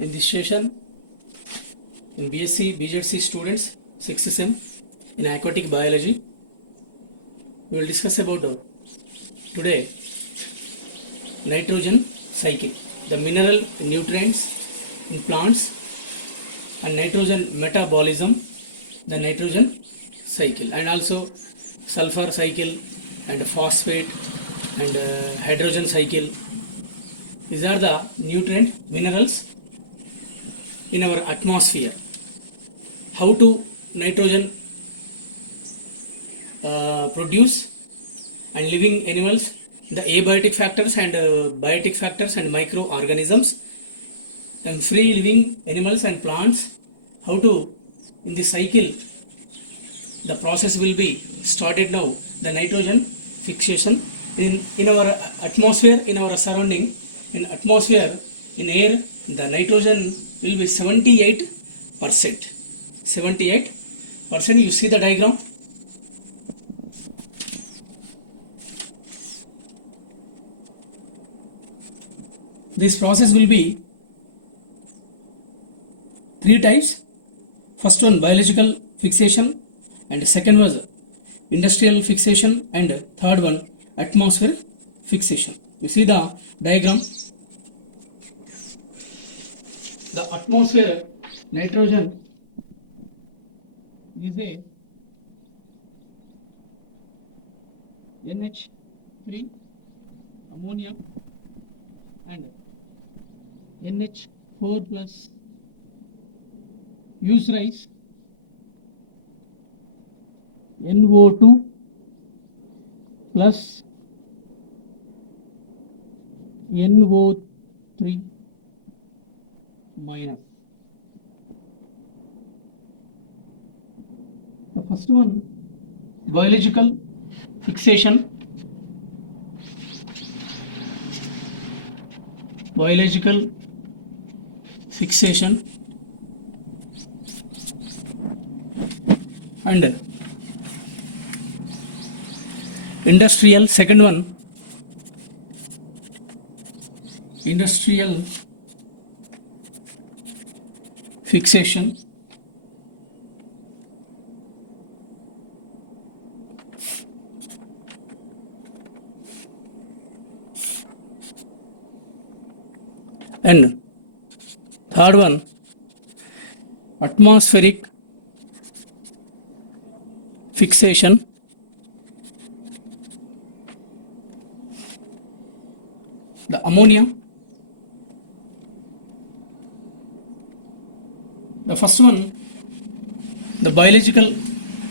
In this session, in BSc, BJC students, 6th sem in aquatic biology, we will discuss about today nitrogen cycle, the mineral nutrients in plants and nitrogen metabolism, the nitrogen cycle, and also sulfur cycle and phosphate and hydrogen cycle. These are the nutrient minerals in our atmosphere. How to nitrogen produce and living animals, the abiotic factors and biotic factors and microorganisms, and free living animals and plants, how to in the cycle the process will be started now. The nitrogen fixation in our atmosphere, in our surrounding, in atmosphere, in air, the nitrogen will be 78%. 78%. You see the diagram. This process will be three types. First one biological fixation, and second was industrial fixation, and third one atmospheric fixation. You see the diagram. The atmosphere nitrogen is a NH3 ammonia and NH4 plus use rice NO2 plus NO3 minus. The first one, biological fixation. Biological fixation and industrial. Second one, industrial fixation and third one, atmospheric fixation the ammonia. The first one, the biological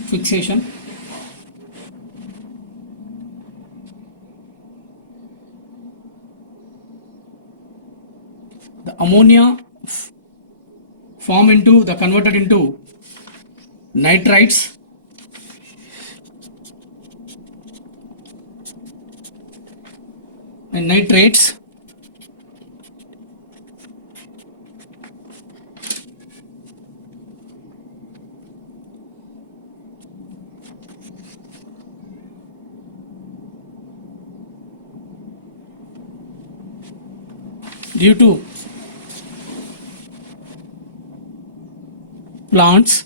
fixation. The ammonia converted into nitrites and nitrates. Due to plants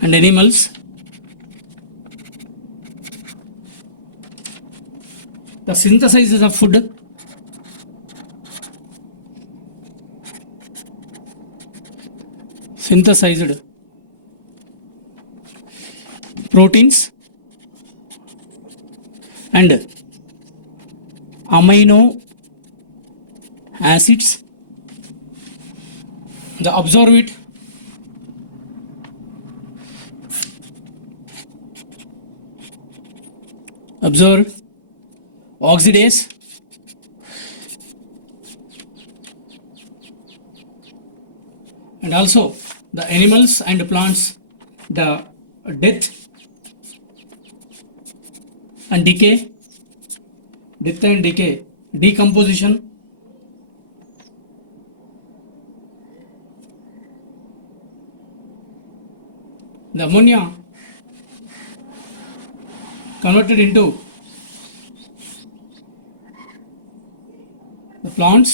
and animals, the synthesis of food, synthesized proteins and amino acids, the absorbed oxidase and also the animals and plants, the death and decay, decomposition, the ammonia converted into plants.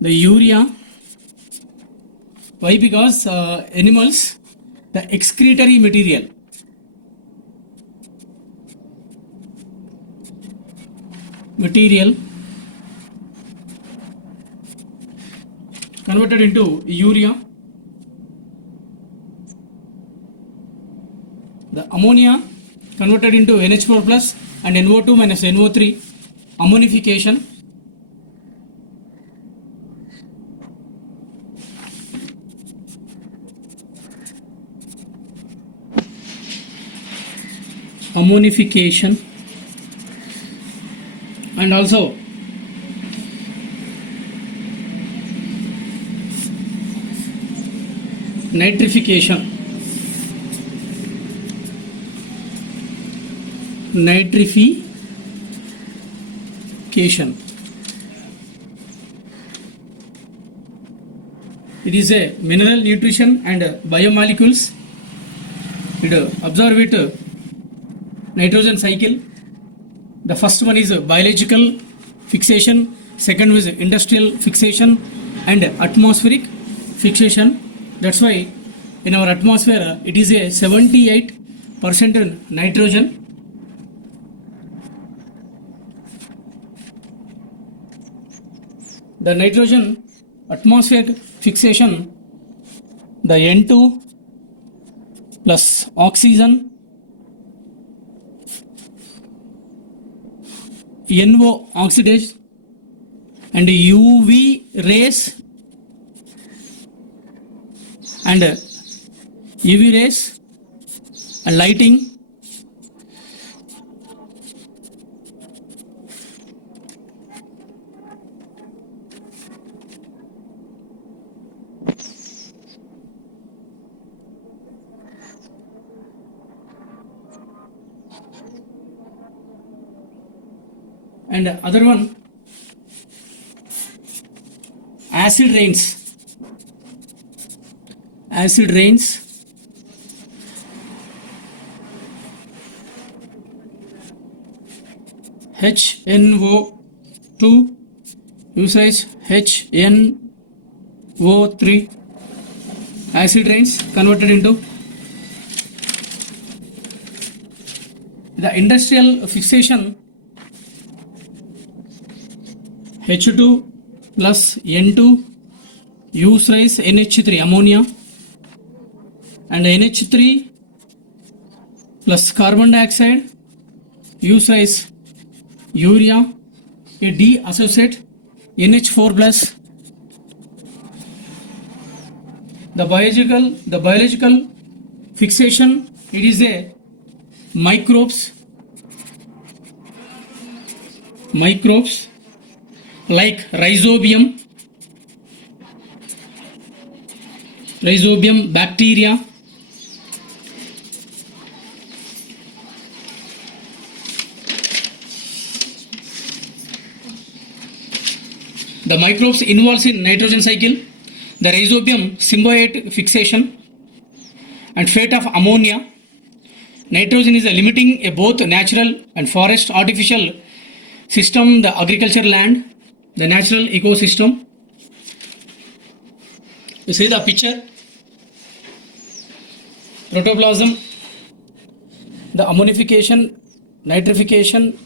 The urea. Why? Because animals, the excretory material. Converted into urea. The ammonia converted into NH4 plus and NO2 minus NO3, ammonification. And also nitrification. It is a mineral nutrition and biomolecules. It observe it nitrogen cycle. The first one is biological fixation, second is industrial fixation and atmospheric fixation. That's why in our atmosphere it is a 78% nitrogen. The nitrogen atmospheric fixation, the N2 plus oxygen, NO oxidase and UV rays and UV rays and lighting. And other one, acid rains. HNO2 uses HNO3. Acid rains converted into the industrial fixation. H2 plus N2 use rise NH3 ammonia and NH3 plus carbon dioxide use rise urea, a D associate NH4 plus. The biological fixation, it is a microbes like rhizobium, bacteria, the microbes involved in nitrogen cycle, the rhizobium symbiote fixation and fate of ammonia. Nitrogen is limiting a both natural and forest artificial system, the agriculture land, the natural ecosystem. You see the picture, protoplasm, the ammonification, nitrification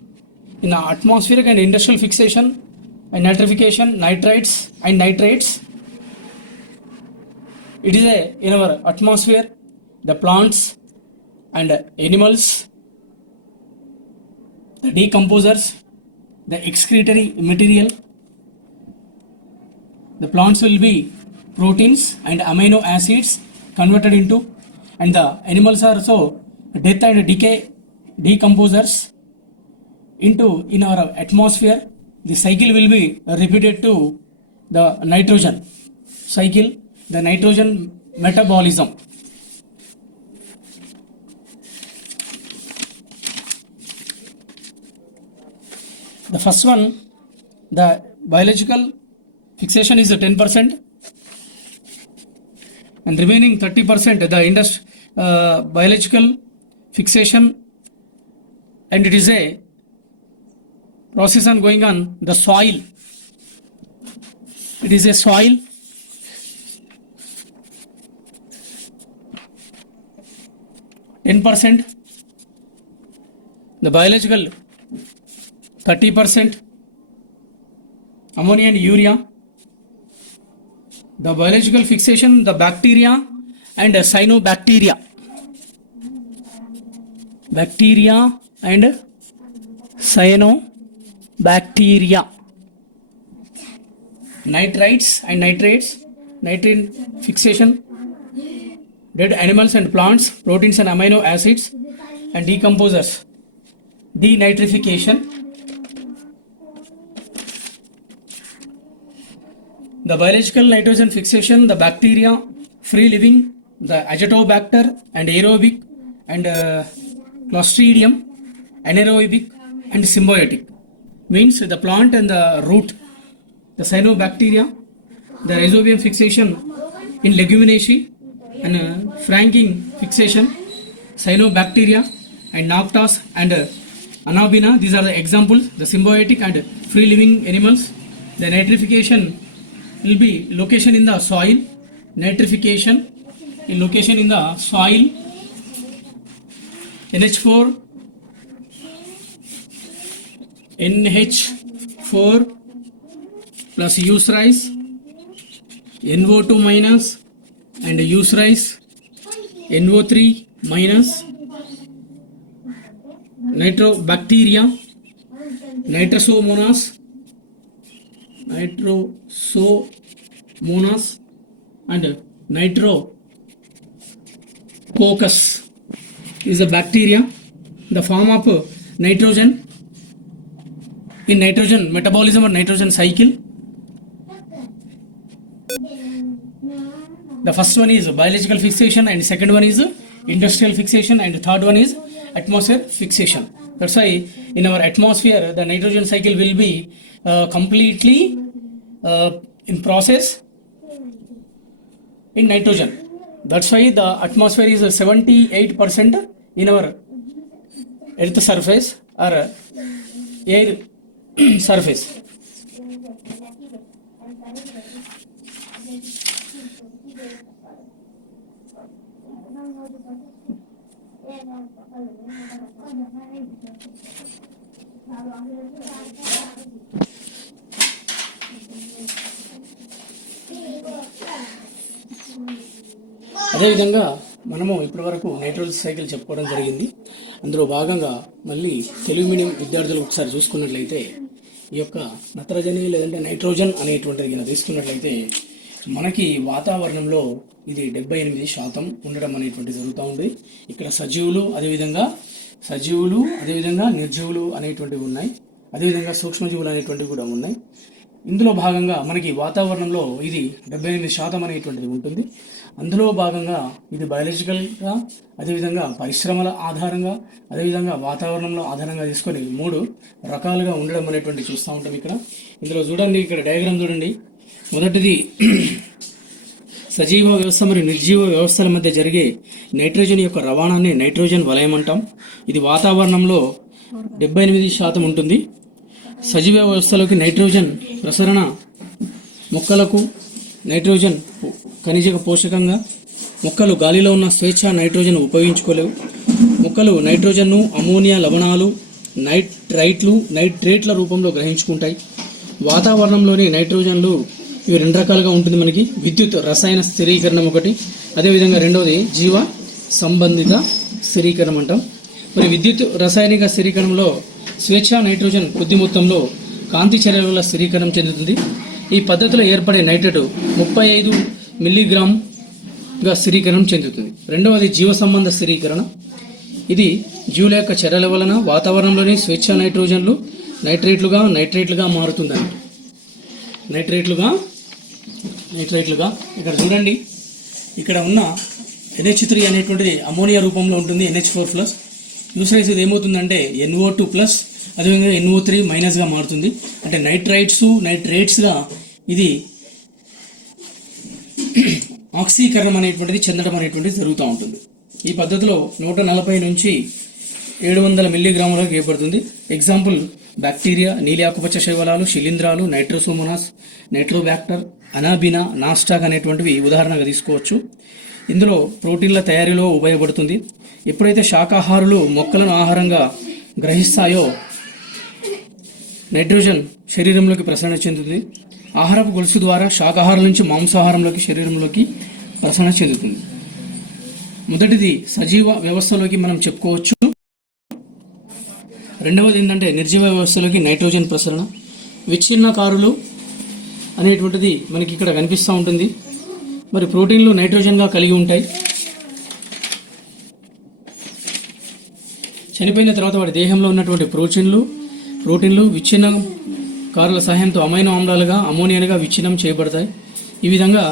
in the atmospheric and industrial fixation and nitrification, nitrites and nitrates. It is in our atmosphere, the plants and animals, the decomposers, the excretory material. The plants will be proteins and amino acids converted into, and the animals are so death and decay decomposers into in our atmosphere. The cycle will be repeated to the nitrogen cycle, the nitrogen metabolism. The first one, the biological fixation is 10%, and remaining 30%, the biological fixation and it is a process on going on the soil. It is a soil. %, the biological 30%, ammonia and urea, the biological fixation, the bacteria and cyanobacteria, bacteria and cyanobacteria, nitrites and nitrates, nitrate fixation, dead animals and plants, proteins and amino acids and decomposers, denitrification, the biological nitrogen fixation, the bacteria, free living, the azotobacter and aerobic and clostridium, anaerobic and symbiotic, means the plant and the root, the cyanobacteria, the rhizobium fixation in leguminosae and franking fixation, cyanobacteria and noctas and anabina. These are the examples, the symbiotic and free living animals. The nitrification will be location in the soil, nitrification in location in the soil, NH4 plus use rise, NO2 minus and use rise, NO3 minus, nitrobacteria, nitrosomonas and nitrococcus is a bacteria, the form of nitrogen in nitrogen metabolism or nitrogen cycle. The first one is biological fixation and second one is industrial fixation and third one is atmosphere fixation. That's why in our atmosphere the nitrogen cycle will be completely in process in nitrogen. That's why the atmosphere is 78% in our earth surface or air surface. అదేవిధంగా మనము ఇప్పటివరకు nitrogen cycle చెప్పుకోవడం జరిగింది. అందులో భాగంగా మళ్ళీ తెలుగు మీడియం విద్యార్థులు ఒకసారి చూసుకున్నట్లయితే ఈ యొక్క నత్రజని లేదంటే నైట్రోజన్ అనేటువంటిది కనుక తీసుకున్నట్లయితే మనకి వాతావరణంలో ఇది 78% ఉండడం అనేటువంటిది జరుగుతూ ఉంది. ఇక్కడ సజీవులు అదేవిధంగా నిర్జీవులు అనేటువంటివి ఉన్నాయి, అదేవిధంగా సూక్ష్మజీవులు అనేటువంటివి కూడా ఉన్నాయి. ఇందులో భాగంగా మనకి వాతావరణంలో ఇది 78% అనేటువంటిది ఉంటుంది. అందులో భాగంగా ఇది బయాలజికల్గా అదేవిధంగా పరిశ్రమల ఆధారంగా అదేవిధంగా వాతావరణంలో ఆధారంగా తీసుకొని 3 రకాలుగా ఉండడం అనేటువంటి చూస్తూ ఉంటాం. ఇందులో చూడండి, ఇక్కడ డయాగ్రామ్ చూడండి. మొదటిది సజీవ వ్యవస్థ మరియు నిర్జీవ వ్యవస్థల మధ్య జరిగే నైట్రోజన్ యొక్క రవాణాన్ని నైట్రోజన్ వలయం అంటాం. ఇది వాతావరణంలో 78% ఉంటుంది. సజీవ వ్యవస్థలోకి నైట్రోజన్ ప్రసరణ మొక్కలకు నైట్రోజన్ ఖనిజ పోషకంగా, మొక్కలు గాలిలో ఉన్న స్వేచ్ఛ నైట్రోజన్ ఉపయోగించుకోలేవు. మొక్కలు నైట్రోజన్ను అమోనియా లవణాలు, నైట్రేట్ల రూపంలో గ్రహించుకుంటాయి. వాతావరణంలోని నైట్రోజన్లు ఇవి 2 రకాలుగా ఉంటుంది. మనకి విద్యుత్ రసాయన స్థిరీకరణం ఒకటి, అదేవిధంగా రెండవది జీవ సంబంధిత స్థిరీకరణం అంటాం. మరి విద్యుత్ రసాయనిక స్థిరీకరణంలో స్వేచ్ఛ నైట్రోజన్ కొద్ది మొత్తంలో కాంతి చర్యల వల్ల స్థిరీకరణం చెందుతుంది. ఈ పద్ధతిలో ఏర్పడే నైట్రేట్ 35 మిల్లీగ్రామ్గా స్థిరీకరణం చెందుతుంది. రెండవది జీవ సంబంధ స్థిరీకరణ. ఇది జీవుల యొక్క చర్యల వలన వాతావరణంలోని స్వేచ్ఛ నైట్రోజన్లు నైట్రేట్లుగా మారుతుందని. నైట్రేట్లుగా ఇక్కడ చూడండి, ఇక్కడ ఉన్న NH3 అనేటువంటిది అమోనియా రూపంలో ఉంటుంది, NH4+. యూసరైజ్ ఇది ఏమవుతుందంటే NO2+, అదేవిధంగా NO3- మారుతుంది. అంటే నైట్రేట్స్గా ఇది ఆక్సీకరణం అనేటువంటిది చెందడం అనేటువంటిది జరుగుతూ ఉంటుంది. ఈ పద్ధతిలో 140 నుంచి 700 మిల్లీగ్రాములకు ఇవ్వబడుతుంది. ఎగ్జాంపుల్ బ్యాక్టీరియా, నీలి ఆకుపచ్చ శైవలాలు, శిలీంధ్రాలు, నైట్రోసోమోనాస్, నైట్రోబ్యాక్టర్, అనాబినా, నాస్టాక్ అనేటువంటివి ఉదాహరణగా తీసుకోవచ్చు. ఇందులో ప్రోటీన్ల తయారీలో ఉపయోగపడుతుంది. ఎప్పుడైతే శాకాహారులు మొక్కలను ఆహారంగా గ్రహిస్తాయో నైట్రోజన్ శరీరంలోకి ప్రసరణ చెందుతుంది. ఆహారపు గొలుసు ద్వారా శాకాహారం నుంచి మాంసాహారంలోకి శరీరంలోకి ప్రసరణ చెందుతుంది. మొదటిది సజీవ వ్యవస్థలోకి మనం చెప్పుకోవచ్చు. రెండవది ఏంటంటే నిర్జీవ వ్యవస్థలోకి నైట్రోజన్ ప్రసరణ. విచ్ఛిన్నకారులు అనేటువంటిది మనకి ఇక్కడ కనిపిస్తూ ఉంటుంది. మరి ప్రోటీన్లు నైట్రోజన్గా కలిగి ఉంటాయి. చనిపోయిన తర్వాత వాడి దేహంలో ఉన్నటువంటి ప్రోటీన్లు విచ్ఛిన్నకారుల సహాయంతో అమైనో ఆమ్లాలుగా అమోనియాగా విచ్ఛిన్నం చేయబడతాయి. ఈ విధంగా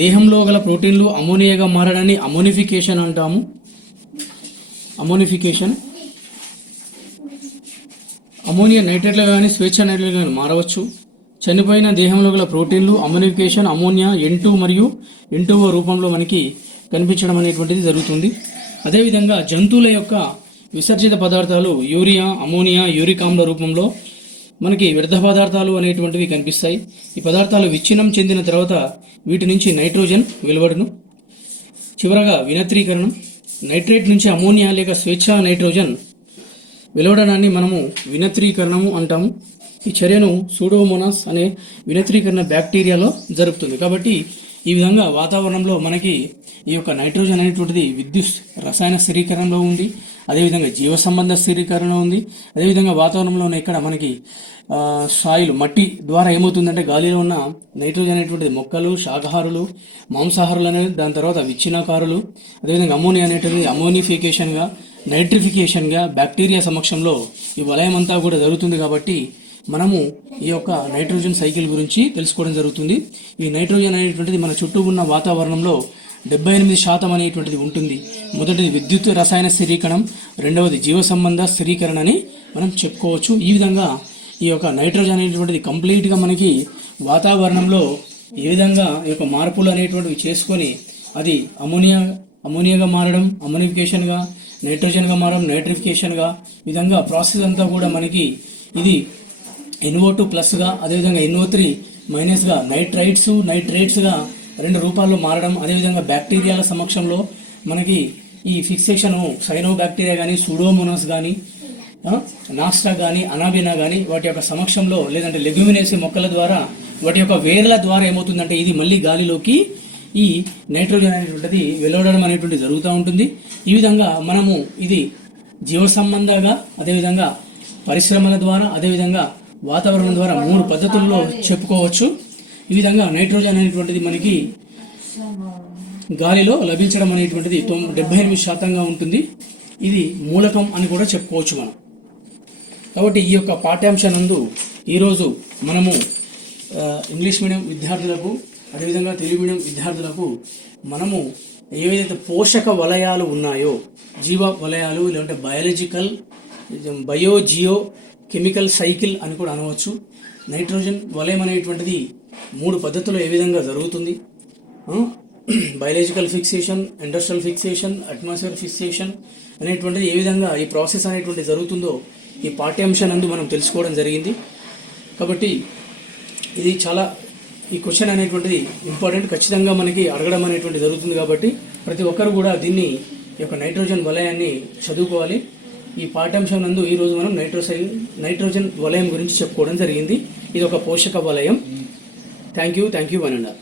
దేహంలో గల ప్రోటీన్లు అమోనియాగా మారడాన్ని అమోనిఫికేషన్ అంటాము. అమోనియా నైట్రేట్లుగా కానీ స్వేచ్ఛ నైట్రేట్లుగా కానీ మారవచ్చు. చనిపోయిన దేహంలో గల ప్రోటీన్లు అమోనిఫికేషన్ అమోనియా N2 మరియు N2O రూపంలో మనకి కనిపించడం అనేటువంటిది జరుగుతుంది. అదేవిధంగా జంతువుల యొక్క విసర్జిత పదార్థాలు యూరియా, అమోనియా, యూరిక్ ఆమ్ల రూపంలో మనకి వ్యర్థ పదార్థాలు అనేటువంటివి కనిపిస్తాయి. ఈ పదార్థాలు విచ్ఛిన్నం చెందిన తర్వాత వీటి నుంచి నైట్రోజన్ వెలువడును. చివరగా వినత్రీకరణం. నైట్రేట్ నుంచి అమోనియా లేక స్వేచ్ఛ నైట్రోజన్ వెలువడడాన్ని మనము వినత్రీకరణము అంటాము. ఈ చర్యను సూడోమోనాస్ అనే వినత్రీకరణ బ్యాక్టీరియాలో జరుగుతుంది. కాబట్టి ఈ విధంగా వాతావరణంలో మనకి ఈ యొక్క నైట్రోజన్ అనేటువంటిది విద్యుత్ రసాయన స్థిరీకరణలో ఉంది, అదేవిధంగా జీవ సంబంధ స్థిరీకరణలో ఉంది. అదేవిధంగా వాతావరణంలోనే ఇక్కడ మనకి సాయిల్ మట్టి ద్వారా ఏమవుతుందంటే గాలిలో ఉన్న నైట్రోజన్ అనేటువంటిది మొక్కలు, శాకాహారులు, మాంసాహారులు అనేది, దాని తర్వాత విచ్ఛిన్నకారులు, అదేవిధంగా అమోనియా అనేటువంటిది అమోనిఫికేషన్గా, నైట్రిఫికేషన్గా బ్యాక్టీరియా సమక్షంలో ఈ వలయం అంతా కూడా జరుగుతుంది. కాబట్టి మనము ఈ యొక్క నైట్రోజన్ సైకిల్ గురించి తెలుసుకోవడం జరుగుతుంది. ఈ నైట్రోజన్ అనేటువంటిది మన చుట్టూ ఉన్న వాతావరణంలో 78% అనేటువంటిది ఉంటుంది. మొదటిది విద్యుత్ రసాయన స్థిరీకరణం, రెండవది జీవ సంబంధ స్థిరీకరణ అని మనం చెప్పుకోవచ్చు. ఈ విధంగా ఈ యొక్క నైట్రోజన్ అనేటువంటిది కంప్లీట్గా మనకి వాతావరణంలో ఏ విధంగా ఈ యొక్క మార్పులు అనేటువంటివి చేసుకొని అది అమోనియాగా మారడం, అమోనిఫికేషన్గా, నైట్రోజన్గా మారడం, నైట్రిఫికేషన్గా, విధంగా ప్రాసెస్ అంతా కూడా మనకి ఇది NO2 ప్లస్గా, అదేవిధంగా NO3 మైనస్గా, నైట్రేట్స్గా 2 రూపాల్లో మారడం, అదేవిధంగా బ్యాక్టీరియాల సమక్షంలో మనకి ఈ ఫిక్సేషన్ సైనో బ్యాక్టీరియా కానీ, సూడోమోనాస్ కానీ, నాస్టా కానీ, అనాబినా కానీ వాటి యొక్క సమక్షంలో, లేదంటే లెగ్యూమినేసి మొక్కల ద్వారా వాటి యొక్క వేర్ల ద్వారా ఏమవుతుందంటే ఇది మళ్ళీ గాలిలోకి ఈ నైట్రోజన్ అనేటువంటిది వెలువడడం అనేటువంటిది జరుగుతూ ఉంటుంది. ఈ విధంగా మనము ఇది జీవ సంబంధంగా, అదేవిధంగా పరిశ్రమల ద్వారా, అదేవిధంగా వాతావరణం ద్వారా 3 పద్ధతుల్లో చెప్పుకోవచ్చు. ఈ విధంగా నైట్రోజన్ అనేటువంటిది మనకి గాలిలో లభించడం అనేటువంటిది 78% ఉంటుంది. ఇది మూలకం అని కూడా చెప్పుకోవచ్చు మనం. కాబట్టి ఈ యొక్క పాఠ్యాంశానందు ఈరోజు మనము ఇంగ్లీష్ మీడియం విద్యార్థులకు, అదేవిధంగా తెలుగు మీడియం విద్యార్థులకు మనము ఏవైతే పోషక వలయాలు ఉన్నాయో, జీవ వలయాలు, లేదంటే జియో కెమికల్ సైకిల్ అని కూడా అనవచ్చు. నైట్రోజన్ వలయం అనేటువంటిది 3 పద్ధతుల్లో ఏ విధంగా జరుగుతుంది, biological fixation, industrial fixation, atmosphere fixation అనేటువంటిది ఏ విధంగా ఈ ప్రాసెస్ అనేటువంటిది జరుగుతుందో ఈ పాఠ్యాంశానందు మనం తెలుసుకోవడం జరిగింది. కాబట్టి ఇది చాలా ఈ క్వశ్చన్ అనేటువంటిది ఇంపార్టెంట్, ఖచ్చితంగా మనకి అడగడం అనేటువంటిది జరుగుతుంది. కాబట్టి ప్రతి ఒక్కరు కూడా దీన్ని ఈ యొక్క నైట్రోజన్ వలయాన్ని చదువుకోవాలి. ఈ పాఠ్యాంశం నందు ఈరోజు మనం నైట్రోజన్ వలయం గురించి చెప్పుకోవడం జరిగింది. ఇది ఒక పోషక వలయం. Thank you one and all.